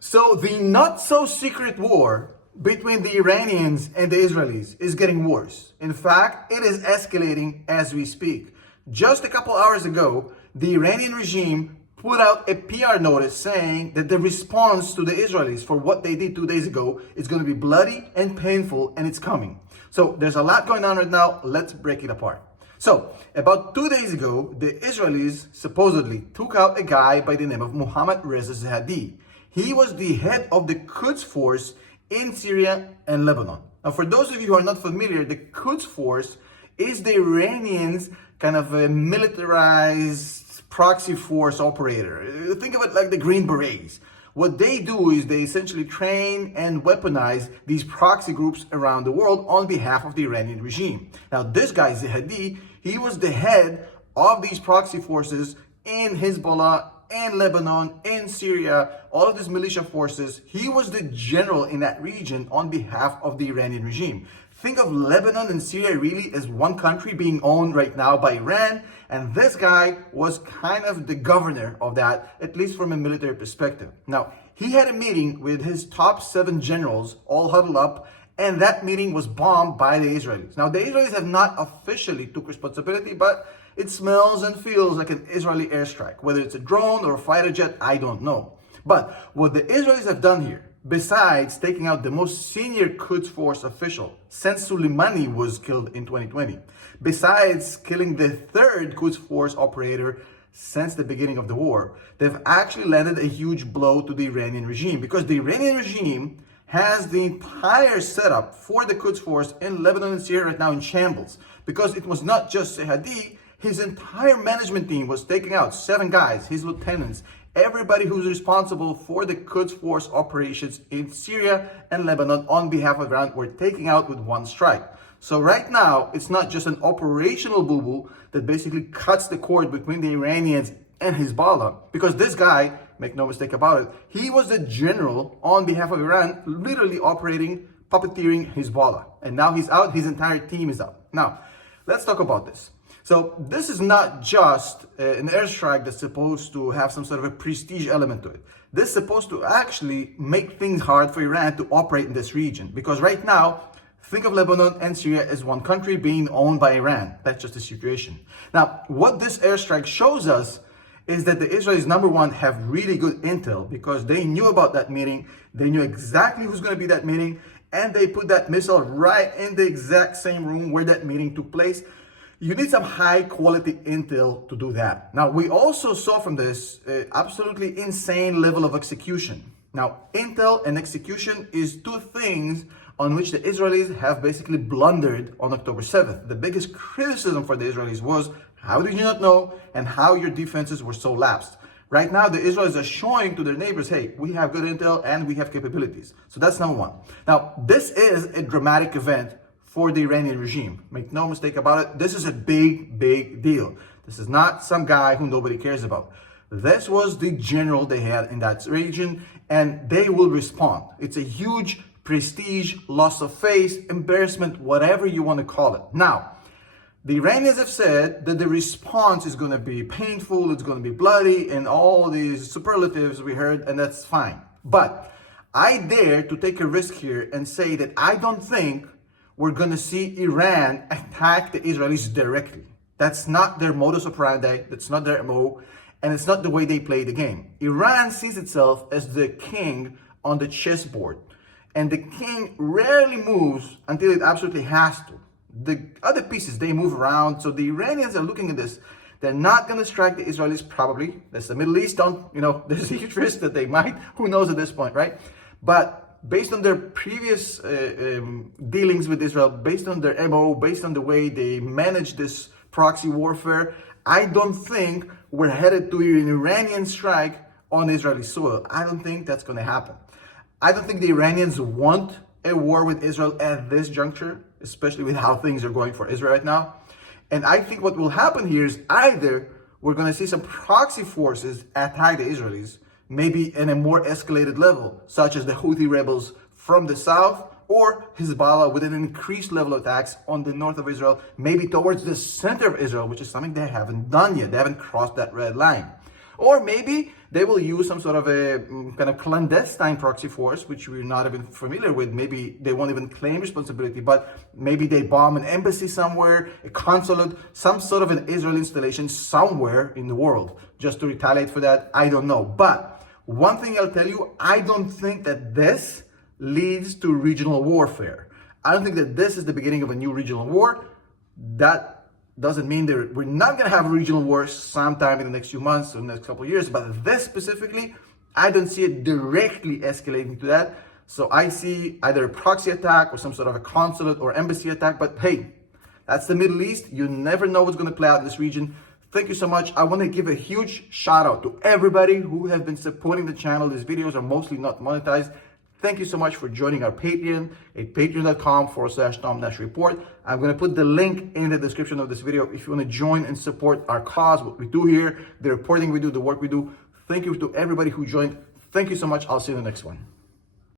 So the not so secret war between the Iranians and the Israelis is getting worse. In fact, it is escalating as we speak. Just a couple hours ago, the Iranian regime put out a PR notice saying that the response to the Israelis for what they did 2 days ago is going to be bloody and painful, and it's coming. So there's a lot going on right now. Let's break it apart. So, about 2 days ago, the Israelis supposedly took out a guy by the name of Mohammad Reza Zahedi. He was the head of the Quds Force in Syria and Lebanon. Now, for those of you who are not familiar, the Quds Force is the Iranians' kind of a militarized proxy force operator. Think of it like the Green Berets. What they do is they essentially train and weaponize these proxy groups around the world on behalf of the Iranian regime. Now, this guy, Zahedi, he was the head of these proxy forces in Hezbollah, in Lebanon, in Syria, all of these militia forces. He was the general in that region on behalf of the Iranian regime. Think of Lebanon and Syria really as one country being owned right now by Iran, and this guy was kind of the governor of that, at least from a military perspective. Now, he had a meeting with his top 7 generals all huddled up, and that meeting was bombed by the Israelis. Now, the Israelis have not officially took responsibility, but it smells and feels like an Israeli airstrike. Whether it's a drone or a fighter jet, I don't know. But what the Israelis have done here, besides taking out the most senior Quds Force official since Soleimani was killed in 2020, besides killing the 3rd Quds Force operator since the beginning of the war, they've actually landed a huge blow to the Iranian regime, because the Iranian regime has the entire setup for the Quds Force in Lebanon and Syria right now in shambles, because it was not just Sehadi. His entire management team was taking out 7 guys, his lieutenants, everybody who's responsible for the Quds Force operations in Syria and Lebanon on behalf of Iran were taking out with one strike. So right now, it's not just an operational boo-boo that basically cuts the cord between the Iranians and Hezbollah, because this guy, make no mistake about it, he was the general on behalf of Iran, literally operating, puppeteering Hezbollah. And now he's out, his entire team is out. Now, let's talk about this. So this is not just an airstrike that's supposed to have some sort of a prestige element to it. This is supposed to actually make things hard for Iran to operate in this region, because right now, think of Lebanon and Syria as one country being owned by Iran. That's just the situation. Now, what this airstrike shows us is that the Israelis, number one, have really good intel, because they knew about that meeting. They knew exactly who's going to be that meeting, and they put that missile right in the exact same room where that meeting took place. You need some high quality intel to do that. Now, we also saw from this absolutely insane level of execution. Now, intel and execution is 2 things on which the Israelis have basically blundered on October 7th. The biggest criticism for the Israelis was, how did you not know, and how your defenses were so lapsed? Right now, the Israelis are showing to their neighbors, hey, we have good intel and we have capabilities. So that's number one. Now, this is a dramatic event for the Iranian regime. Make no mistake about it, this is a big, big deal. This is not some guy who nobody cares about. This was the general they had in that region, and they will respond. It's a huge prestige, loss of face, embarrassment, whatever you want to call it. Now, the Iranians have said that the response is going to be painful, it's going to be bloody, and all these superlatives we heard, and that's fine. But I dare to take a risk here and say that I don't think we're going to see Iran attack the Israelis directly. That's not their modus operandi, that's not their MO, and it's not the way they play the game. Iran sees itself as the king on the chessboard, and the king rarely moves until it absolutely has to. The other pieces, they move around, so the Iranians are looking at this. They're not going to strike the Israelis, probably. That's the Middle East, there's a huge risk that they might, who knows at this point, right? But based on their previous dealings with Israel, based on their MO, based on the way they manage this proxy warfare, I don't think we're headed to an Iranian strike on Israeli soil. I don't think that's going to happen. I don't think the Iranians want a war with Israel at this juncture, especially with how things are going for Israel right now. And I think what will happen here is either we're going to see some proxy forces attack the Israelis, maybe in a more escalated level, such as the Houthi rebels from the south, or Hezbollah with an increased level of attacks on the north of Israel, maybe towards the center of Israel, which is something they haven't done yet. They haven't crossed that red line. Or maybe they will use some sort of a kind of clandestine proxy force, which we're not even familiar with. Maybe they won't even claim responsibility, but maybe they bomb an embassy somewhere, a consulate, some sort of an Israeli installation somewhere in the world, just to retaliate for that. I don't know. But one thing I'll tell you, I don't think that this leads to regional warfare. I don't think that this is the beginning of a new regional war. That doesn't mean that we're not going to have a regional war sometime in the next few months or the next couple of years, but this specifically, I don't see it directly escalating to that. So I see either a proxy attack or some sort of a consulate or embassy attack. But hey, that's the Middle East. You never know what's going to play out in this region. Thank you so much. I want to give a huge shout out to everybody who have been supporting the channel. These videos are mostly not monetized. Thank you so much for joining our Patreon at patreon.com/TomNashReport. I'm going to put the link in the description of this video if you want to join and support our cause, what we do here, the reporting we do, the work we do. Thank you to everybody who joined. Thank you so much. I'll see you in the next one.